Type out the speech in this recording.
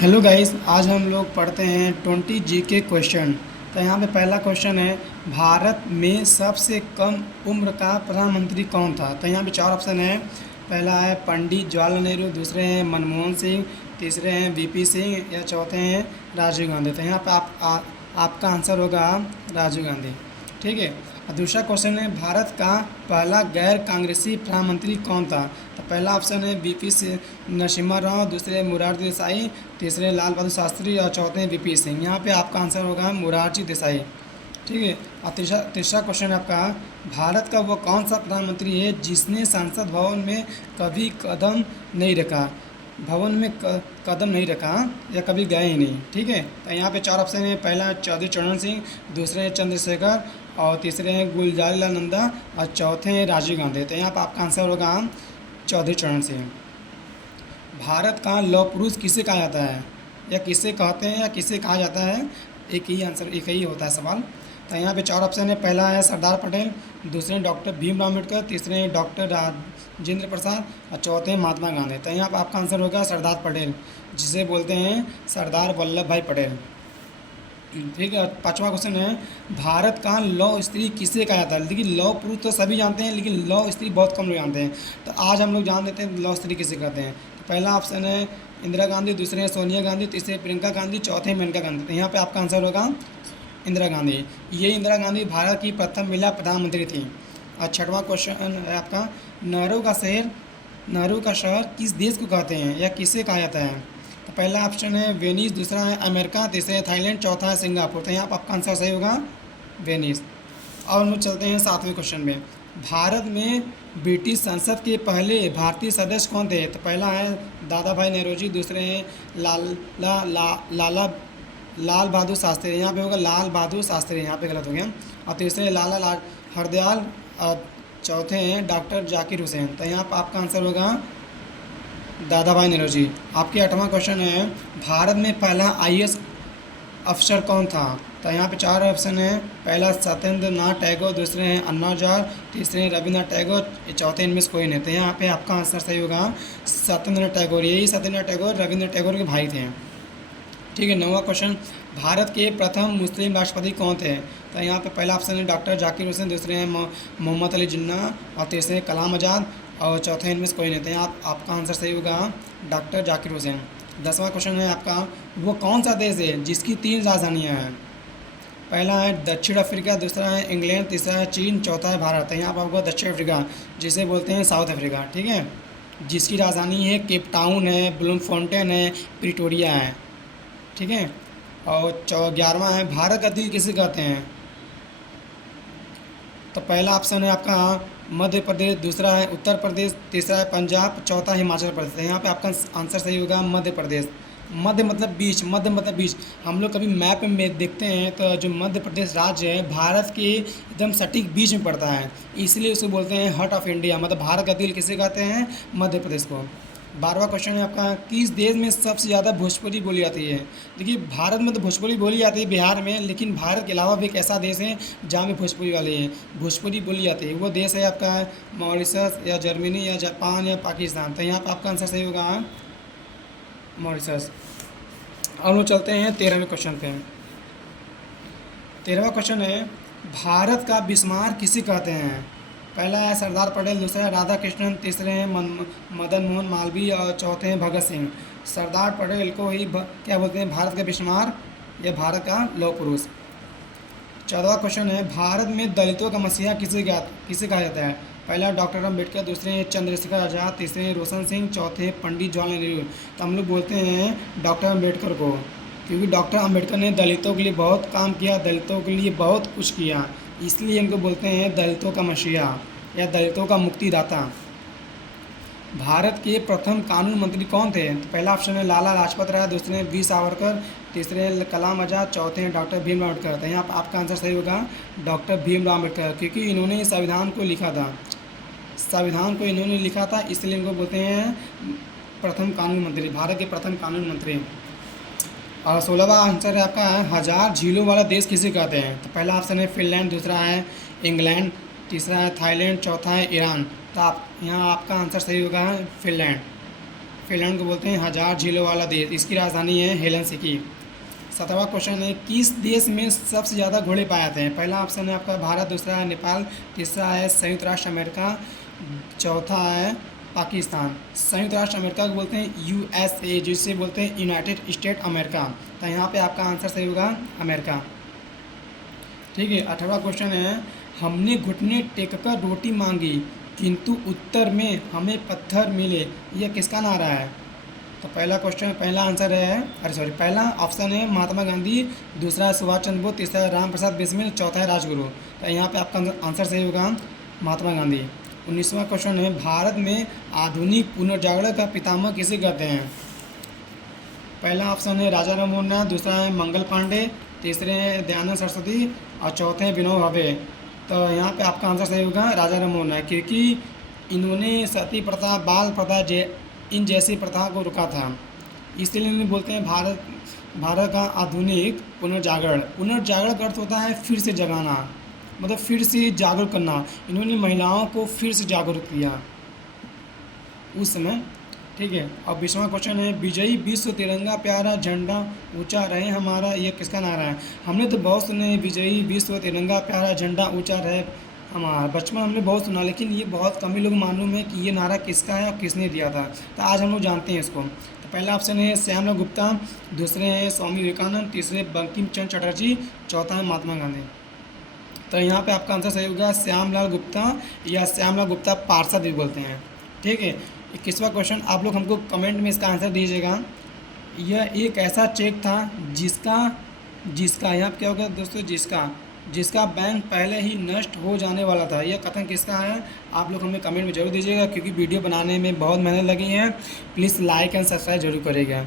Hello guys, आज हम लोग पढ़ते हैं 20 जीके क्वेश्चन। तो यहाँ पे पहला क्वेश्चन है, भारत में सबसे कम उम्र का प्रधानमंत्री कौन था। तो यहाँ पे चार ऑप्शन है। पहला है पंडित जवाहरलाल नेहरू, दूसरे हैं मनमोहन सिंह, तीसरे हैं वीपी सिंह, या चौथे हैं राजीव गांधी। तो यहाँ पे आपका आंसर होगा राजीव गांधी। ठीक है। और दूसरा क्वेश्चन है, भारत का पहला गैर कांग्रेसी प्रधानमंत्री कौन था। तो पहला ऑप्शन है वीपी नरसिम्हा राव, दूसरे मुरारजी देसाई, तीसरे लाल बहादुर शास्त्री और चौथे वीपी सिंह। यहाँ पे आपका आंसर होगा मुरारजी देसाई। ठीक है। और तीसरा तीसरा क्वेश्चन है आपका, भारत का वो कौन सा प्रधानमंत्री है जिसने संसद भवन में कभी कदम नहीं रखा। भवन में कदम नहीं रखा या कभी गए ही नहीं। ठीक है। तो यहाँ पे चार ऑप्शन है। पहला है चौधरी चरण सिंह, दूसरे हैं चंद्रशेखर, और तीसरे हैं गुलजारीलाल नंदा, और चौथे हैं राजीव गांधी। तो यहाँ पर आपका आंसर होगा चौधरी चरण सिंह। भारत का लौह पुरुष किसे कहा जाता है, या किसे कहते हैं, या किसे कहा जाता है। एक ही आंसर, एक ही होता है सवाल। तो यहाँ पे चार ऑप्शन है। पहला है सरदार पटेल, दूसरे डॉक्टर भीमराव अम्बेडकर, तीसरे डॉक्टर राजेंद्र प्रसाद, और चौथे महात्मा गांधी। तो यहाँ पर आपका आंसर होगा सरदार पटेल, जिसे बोलते हैं सरदार वल्लभ भाई पटेल। ठीक है। पांचवा क्वेश्चन है, भारत का लौह स्त्री किसे कहा जाता है। लेकिन लौह पुरुष तो सभी जानते हैं, लेकिन लौह स्त्री बहुत कम लोग जानते हैं। तो आज हम लोग जान देते हैं लौह स्त्री किसे कहते हैं। तो पहला ऑप्शन है इंदिरा गांधी, दूसरे हैं सोनिया गांधी, तीसरे प्रियंका गांधी, चौथे मेनका गांधी। तो यहाँ पे आपका आंसर होगा इंदिरा गांधी। ये इंदिरा गांधी भारत की प्रथम महिला प्रधानमंत्री थी। और छठवां क्वेश्चन है आपका, नेहरू का शहर किस देश को कहते हैं, या किसे कहा जाता है। तो पहला ऑप्शन है वेनिस, दूसरा है अमेरिका, तीसरा है थाईलैंड, चौथा है सिंगापुर। तो यहाँ पर आपका आंसर सही होगा वेनिस। और हम लोग चलते हैं सातवें क्वेश्चन में, भारत में ब्रिटिश संसद के पहले भारतीय सदस्य कौन थे। तो पहला है दादा भाई नौरोजी, दूसरे हैं लाल बहादुर शास्त्री। यहाँ पे होगा लाल बहादुर शास्त्री, यहाँ पे गलत हो गया। और तीसरे लाला हरदयाल, और चौथे हैं डॉक्टर जाकिर हुसैन। तो यहाँ पर आपका आंसर होगा दादा भाई नौरोजी। आपके आठवां क्वेश्चन है, भारत में पहला आईएएस अफसर कौन था। तो यहाँ पे चार ऑप्शन है। पहला सत्येंद्र नाथ टैगोर, दूसरे हैं अन्ना हज़ारे, तीसरे हैं रविन्द्रनाथ टैगोर, चौथे इनमें से कोई नहीं। तो यहाँ पे आपका आंसर सही होगा सत्येंद्र नाथ टैगोर। यही सत्येंद्र टैगोर रविन्द्रनाथ टैगोर के भाई थे। ठीक है। नौवां क्वेश्चन, भारत के प्रथम मुस्लिम राष्ट्रपति कौन थे। तो यहाँ पे पहला ऑप्शन है डॉक्टर जाकिर हुसैन, दूसरे हैं मोहम्मद अली जिन्ना, और तीसरे हैं कलाम आज़ाद, और चौथे इनमें से कोई नहीं। तो यहाँ आपका आंसर सही होगा डॉक्टर जाकिर हुसैन। 10वां क्वेश्चन है आपका, वो कौन सा देश है जिसकी 3 राजधानियाँ हैं। पहला है दक्षिण अफ्रीका, दूसरा है इंग्लैंड, तीसरा है चीन, चौथा है भारत। यहाँ पर होगा दक्षिण अफ्रीका, जिसे बोलते हैं साउथ अफ्रीका। ठीक है। जिसकी राजधानी है केप टाउन है, ब्लूमफॉन्टेन है, प्रिटोरिया है। ठीक है। और 11वां है, भारत का दिल किसे कहते हैं। तो पहला ऑप्शन है आपका मध्य प्रदेश, दूसरा है उत्तर प्रदेश, तीसरा है पंजाब, चौथा हिमाचल प्रदेश। यहाँ पे आपका आंसर सही होगा मध्य प्रदेश। मध्य मतलब बीच, मध्य मतलब बीच। हम लोग कभी मैप में देखते हैं तो जो मध्य प्रदेश राज्य है भारत के एकदम सटीक बीच में पड़ता है, इसलिए उसे बोलते हैं हार्ट ऑफ इंडिया। मतलब भारत का दिल किसे कहते हैं, मध्य प्रदेश को। 12वां क्वेश्चन है आपका, किस देश में सबसे ज़्यादा भोजपुरी बोली जाती है। देखिए, भारत में तो भोजपुरी बोली जाती है बिहार में, लेकिन भारत के अलावा भी एक ऐसा देश है जहाँ में भोजपुरी वाले हैं, भोजपुरी बोली जाती है। वो देश है आपका मॉरिशस, या जर्मनी, या जापान, या पाकिस्तान। तो यहाँ पर आपका आंसर सही होगा मॉरिशस। और लोग चलते हैं 13वें क्वेश्चन पे। 13वां क्वेश्चन है, भारत का बिस्मार किसे कहते हैं। पहला है सरदार पटेल, दूसरा है राधा कृष्णन, तीसरे हैं मदन मोहन मालवीय, और चौथे हैं भगत सिंह। सरदार पटेल को ही क्या बोलते हैं, भारत का बिस्मार या भारत का लौह पुरुष। 14वां क्वेश्चन है, भारत में दलितों का मसीहा किसे कहा जाता है। पहला डॉक्टर अम्बेडकर, दूसरे हैं चंद्रशेखर आज़ाद, तीसरे हैं रोशन सिंह, चौथे पंडित जवाहरलाल नेहरू। तो हम लोग बोलते हैं डॉक्टर अम्बेडकर को, क्योंकि डॉक्टर अम्बेडकर ने दलितों के लिए बहुत काम किया, दलितों के लिए बहुत कुछ किया, इसलिए इनको बोलते हैं दलितों का मसीहा या दलितों का मुक्तिदाता। भारत के प्रथम कानून मंत्री कौन थे। तो पहला ऑप्शन है लाला लाजपत राय, दूसरे हैं वी सावरकर, तीसरे हैं कलाम आज़ाद, चौथे हैं डॉक्टर भीमराव अम्बेडकर। तो यहाँ पर आपका आंसर सही होगा डॉक्टर भीमराव अम्बेडकर, क्योंकि इन्होंने संविधान को लिखा था। संविधान को इन्होंने लिखा था, इसलिए इनको बोलते हैं प्रथम कानून मंत्री, भारत के प्रथम कानून मंत्री। और 16वां आंसर है आपका, 1000 झीलों वाला देश किसे कहते हैं। तो पहला ऑप्शन है फिनलैंड, दूसरा है इंग्लैंड, तीसरा है थाईलैंड, चौथा है ईरान। तो आप यहाँ आपका आंसर सही होगा फिनलैंड। फिनलैंड को बोलते हैं हज़ार झीलों वाला देश, इसकी राजधानी है हेलसिंकी। 17वां क्वेश्चन है, किस देश में सबसे ज़्यादा घोड़े पाए जाते हैं? पहला ऑप्शन है आपका भारत, दूसरा है नेपाल, तीसरा है संयुक्त राष्ट्र अमेरिका, चौथा है पाकिस्तान। संयुक्त राष्ट्र अमेरिका को बोलते हैं USA, जिसे बोलते हैं यूनाइटेड स्टेट अमेरिका। तो यहाँ पे आपका आंसर सही होगा अमेरिका। ठीक है। 18वां क्वेश्चन है, हमने घुटने टेककर रोटी मांगी किंतु उत्तर में हमें पत्थर मिले, यह किसका नारा है? तो पहला आंसर है पहला ऑप्शन है महात्मा गांधी, दूसरा है सुभाष चंद्र बोस, तीसरा है राम प्रसाद बिस्मिल, चौथा है राजगुरु। तो यहाँ पे आपका आंसर सही होगा महात्मा गांधी। 19वां क्वेश्चन है, भारत में आधुनिक पुनर्जागरण का पितामह किसे कहते हैं? पहला ऑप्शन है राजा राम मोहन राय, दूसरा है मंगल पांडे, तीसरे हैं दयानंद सरस्वती और चौथे हैं विनोबा भावे। तो यहाँ पे आपका आंसर सही होगा राजा राम मोहन राय, क्योंकि इन्होंने सती प्रथा, बाल प्रथा इन जैसी प्रथा को रुका था, इसलिए इन्हें बोलते हैं भारत का आधुनिक पुनर्जागरण। पुनर्जागरण का अर्थ होता है फिर से जगाना, मतलब फिर से जागरूक करना। इन्होंने महिलाओं को फिर से जागरूक किया उस समय। ठीक है। अब 20वां क्वेश्चन है, विजयी विश्व तिरंगा प्यारा झंडा ऊंचा रहे हमारा, ये किसका नारा है? हमने तो बहुत सुने विजयी विश्व तिरंगा प्यारा झंडा ऊंचा रहे हमारा, बचपन हमने बहुत सुना, लेकिन ये बहुत कम ही लोग मालूम है कि ये नारा किसका है और किसने दिया था। तो आज हम लोग जानते हैं इसको। तो पहला ऑप्शन है श्यामलाल गुप्ता, दूसरे हैं स्वामी विवेकानंद, तीसरे बंकिम चंद्र चटर्जी, चौथा है महात्मा गांधी। तो यहाँ पे आपका आंसर सही होगा श्यामलाल गुप्ता, या श्यामलाल गुप्ता पार्षद भी बोलते हैं। ठीक है। 21वां क्वेश्चन, आप लोग हमको कमेंट में इसका आंसर दीजिएगा। यह एक ऐसा चेक था जिसका यहाँ क्या होगा दोस्तों, जिसका बैंक पहले ही नष्ट हो जाने वाला था, यह कथन किसका है? आप लोग हमें कमेंट में जरूर दीजिएगा, क्योंकि वीडियो बनाने में बहुत मेहनत लगी है। प्लीज़ लाइक एंड सब्सक्राइब जरूर करिएगा।